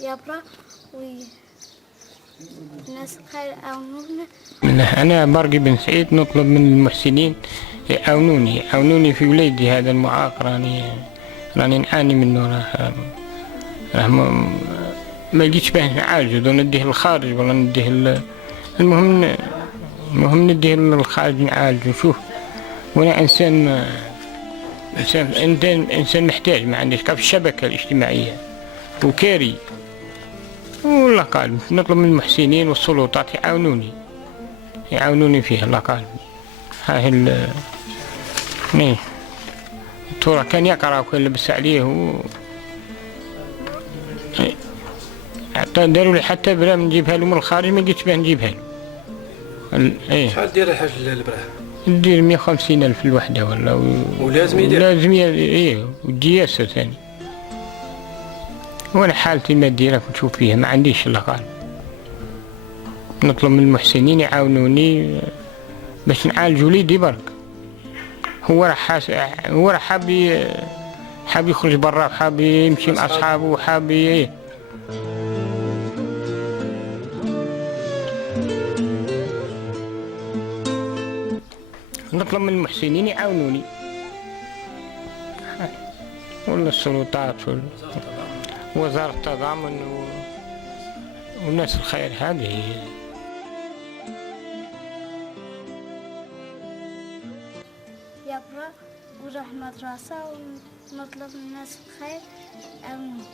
يبرأ والناس الخير يعاونونا. أنا برقي بن سعيد نطلب من المحسنين يعاونوني في وليدي هذا المعاق، راني نعاني منه، راه ما لقيتش باه نعالجه، نديه للخارج ولا نديه المهم نديه للخارج نعالجه. شوف وانا انسان محتاج، ما عنديش كاف الشبكه الاجتماعيه وكاري، والله قال نطلب من المحسنين والسلطات يعاونوني فيه. الله قال هاي ترى كان يقرا وكان لبس عليه داروا لي حتى برا نجيبها له من الخارج، ما لقيتش باه نجيبها له. شحال دير الحاج البراه؟ ندير 150,000 الوحده ولا ولازم يدير ودياسه ثاني. وانا حالتي الماديه راك تشوف فيها ما عنديش الا قال. نطلب من المحسنين يعاونوني باش نعالج وليدي برك. هو راه حاب يخرج برا، وحاب يمشي مع اصحابه، وحاب نطلب من المحسنين يعاونوني، ولا السلطات وزارة التضامن والناس الخير هذه. يبرأ وراح مدرسة ونطلب من الناس الخير يعاونونا.